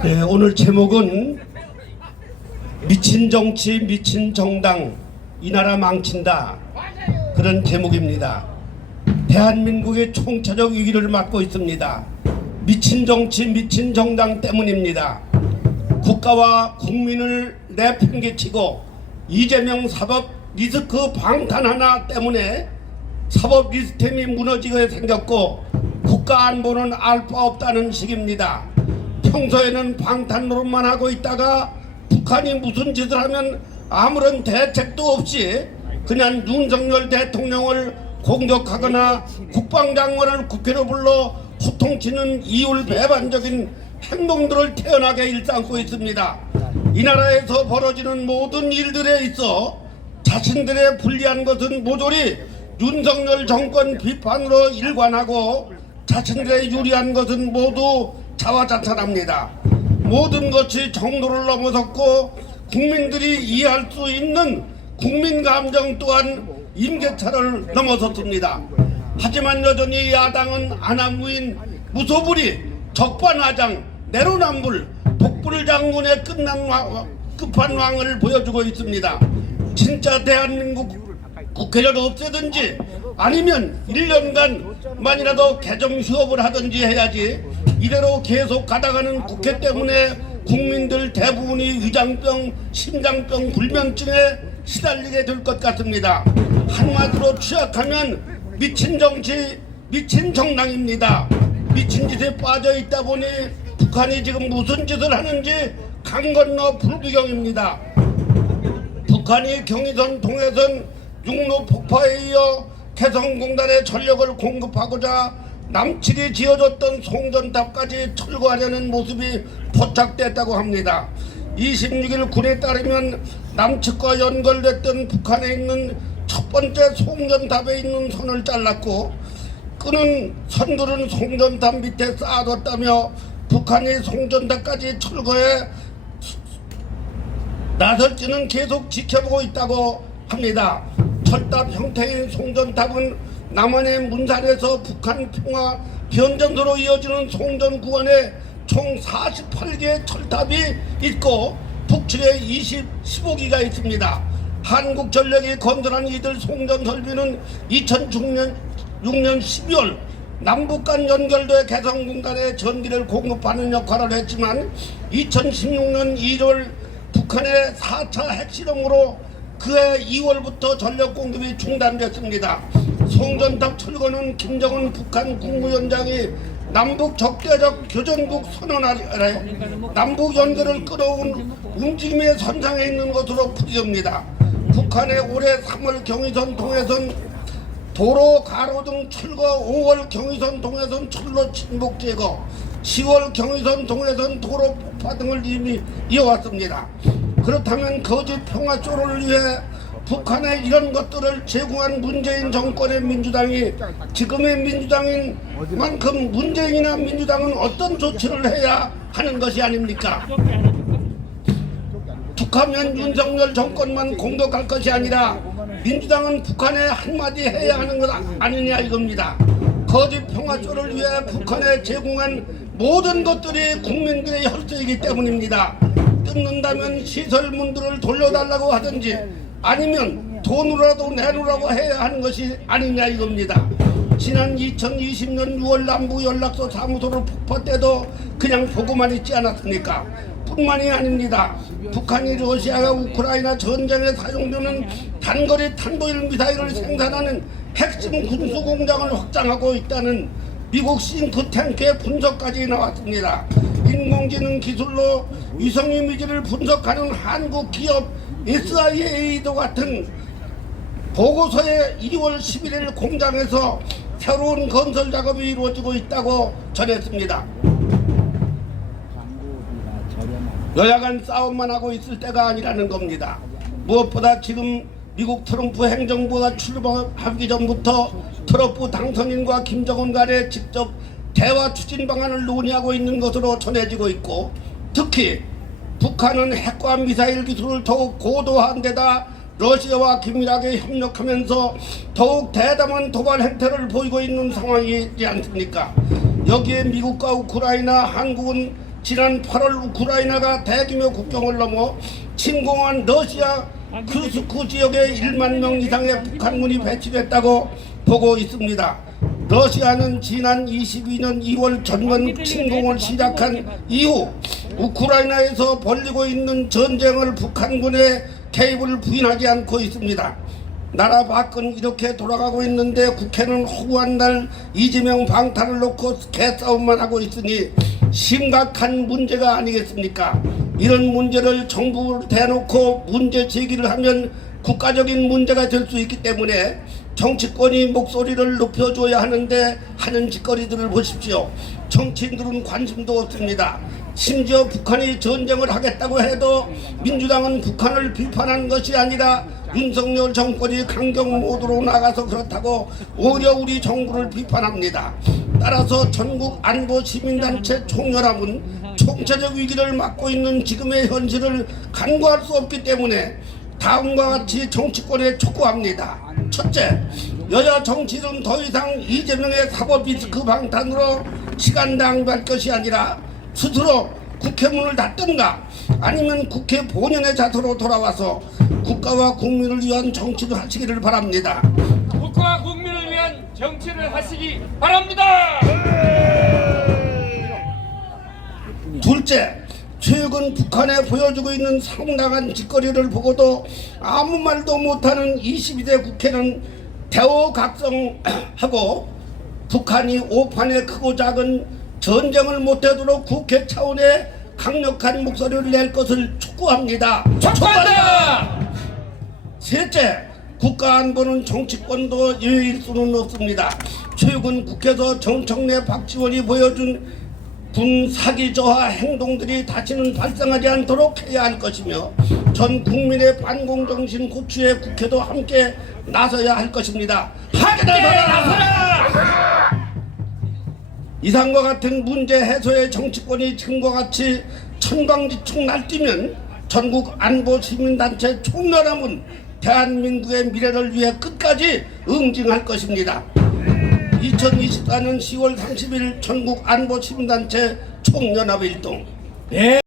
네, 오늘 제목은 미친 정치, 미친 정당, 이 나라 망친다, 그런 제목입니다. 대한민국의 총체적 위기를 맞고 있습니다. 미친 정치, 미친 정당 때문입니다. 국가와 국민을 내팽개치고 이재명 사법 리스크 방탄 하나 때문에 사법 시스템이 무너지게 생겼고 국가 안보는 알 바 없다는 식입니다. 평소에는 방탄 노릇만 하고 있다가 북한이 무슨 짓을 하면 아무런 대책도 없이 그냥 윤석열 대통령을 공격하거나 국방장관을 국회로 불러 호통치는 이율배반적인 행동들을 태연하게 일삼고 있습니다. 이 나라에서 벌어지는 모든 일들에 있어 자신들의 불리한 것은 모조리 윤석열 정권 비판으로 일관하고 자신들의 유리한 것은 모두 자화자찬합니다. 모든 것이 정도를 넘어섰고 국민들이 이해할 수 있는 국민 감정 또한 임계차를 넘어섰습니다. 하지만 여전히 야당은 안하무인 무소불위, 적반하장, 내로남불, 독불장군의 끝판왕을 보여주고 있습니다. 진짜 대한민국 국회를 없애든지 아니면 1년간만이라도 개정 휴업을 하든지 해야지, 이대로 계속 가다가는 국회 때문에 국민들 대부분이 위장병, 심장병, 불면증에 시달리게 될 것 같습니다. 한마디로 취약하면 미친 정치, 미친 정당입니다. 미친 짓에 빠져 있다 보니 북한이 지금 무슨 짓을 하는지 강 건너 불구경입니다. 북한이 경의선, 동해선, 육로 폭파에 이어 개성공단에 전력을 공급하고자 남측이 지어줬던 송전탑까지 철거하려는 모습이 포착됐다고 합니다. 26일 군에 따르면 남측과 연결됐던 북한에 있는 첫 번째 송전탑에 있는 선을 잘랐고 끄는 선들은 송전탑 밑에 쌓아뒀다며 북한이 송전탑까지 철거해 나설지는 계속 지켜보고 있다고 합니다. 철탑 형태의 송전탑은 남한의 문산에서 북한 평화 변전소로 이어지는 송전 구간에 총 48개의 철탑이 있고 북측에 15기가 있습니다. 한국전력이 건설한 이들 송전 설비는 2006년 12월 남북 간 연결돼 개성공단에 전기를 공급하는 역할을 했지만 2016년 1월 북한의 4차 핵실험으로 그해 2월부터 전력 공급이 중단됐습니다. 송전탑 철거는 김정은 북한 국무위원장이 남북 적대적 교전국 선언 아래 남북 연결을 끌어온 움직임의 선상에 있는 것으로 풀이됩니다. 북한의 올해 3월 경의선 동해선 도로 가로등 철거, 5월 경의선 동해선 철로 침묵 제거, 10월 경의선 동해선 도로 폭파 등을 이미 이어왔습니다. 그렇다면 거짓 평화쇼를 위해 북한에 이런 것들을 제공한 문재인 정권의 민주당이 지금의 민주당인 만큼 문재인이나 민주당은 어떤 조치를 해야 하는 것이 아닙니까? 툭하면 윤석열 정권만 공격할 것이 아니라 민주당은 북한에 한마디 해야 하는 것 아니냐 이겁니다. 거짓 평화쇼를 위해 북한에 제공한 모든 것들이 국민들의 혈세이기 때문입니다. 뜯는다면 시설문들을 돌려달라고 하든지 아니면 돈으로라도 내놓으라고 해야 하는 것이 아니냐 이겁니다. 지난 2020년 6월 남부 연락소 사무소를 폭파 때도 그냥 보고만 있지 않았습니까? 뿐만이 아닙니다. 북한이 러시아와 우크라이나 전쟁에 사용되는 단거리 탄도일 미사일을 생산하는 핵심 군수 공장을 확장하고 있다는 미국 싱크탱크의 분석까지 나왔습니다. 인공지능 기술로 위성 이미지를 분석하는 한국 기업 SIA도 같은 보고서에 2월 11일 공장에서 새로운 건설 작업이 이루어지고 있다고 전했습니다. 여야 간 싸움만 하고 있을 때가 아니라는 겁니다. 무엇보다 지금 미국 트럼프 행정부가 출범하기 전부터 트럼프 당선인과 김정은 간에 직접 대화 추진 방안을 논의하고 있는 것으로 전해지고 있고, 특히 북한은 핵과 미사일 기술을 더욱 고도화한 데다 러시아와 긴밀하게 협력하면서 더욱 대담한 도발 행태를 보이고 있는 상황이지 않습니까? 여기에 미국과 우크라이나, 한국은 지난 8월 우크라이나가 대규모 국경을 넘어 침공한 러시아 크루스크 지역에 1만 명 이상의 북한군이 배치됐다고 보고 있습니다. 러시아는 지난 22년 2월 전면 침공을 시작한 이후 우크라이나에서 벌이고 있는 전쟁을 북한군의 개입을 부인하지 않고 있습니다. 나라 밖은 이렇게 돌아가고 있는데 국회는 허구한 날 이재명 방탄을 놓고 개싸움만 하고 있으니 심각한 문제가 아니겠습니까? 이런 문제를 정부를 대놓고 문제 제기를 하면 국가적인 문제가 될 수 있기 때문에 정치권이 목소리를 높여줘야 하는데 하는 짓거리들을 보십시오. 정치인들은 관심도 없습니다. 심지어 북한이 전쟁을 하겠다고 해도 민주당은 북한을 비판한 것이 아니라 윤석열 정권이 강경 모드로 나가서 그렇다고 오히려 우리 정부를 비판합니다. 따라서 전국 안보 시민단체 총연합은 총체적 위기를 맞고 있는 지금의 현실을 간과할 수 없기 때문에 다음과 같이 정치권에 촉구합니다. 첫째, 여야 정치는 더 이상 이재명의 사법 리스크 방탄으로 시간 낭비할 것이 아니라 스스로 국회 문을 닫든가 아니면 국회 본연의 자세로 돌아와서 국가와 국민을 위한 정치를 하시기를 바랍니다. 국가와 국민을 위한 정치를 하시기 바랍니다. 둘째, 최근 북한에 보여주고 있는 상당한 짓거리를 보고도 아무 말도 못하는 22대 국회는 대오각성하고 북한이 오판에 크고 작은 전쟁을 못하도록 국회 차원의 강력한 목소리를 낼 것을 촉구합니다. 촉구한다. 셋째, 국가안보는 정치권도 예외일 수는 없습니다. 최근 국회에서 정청래 박지원이 보여준 군 사기 저하 행동들이 다시는 발생하지 않도록 해야 할 것이며 전 국민의 반공정신 고취에 국회도 함께 나서야 할 것입니다. 함께 나서라! 이상과 같은 문제 해소에 정치권이 지금과 같이 천방지축 날뛰면 전국 안보 시민단체 총연합은 대한민국의 미래를 위해 끝까지 응징할 것입니다. 2024년 10월 30일 전국 안보 시민단체 총연합 일동.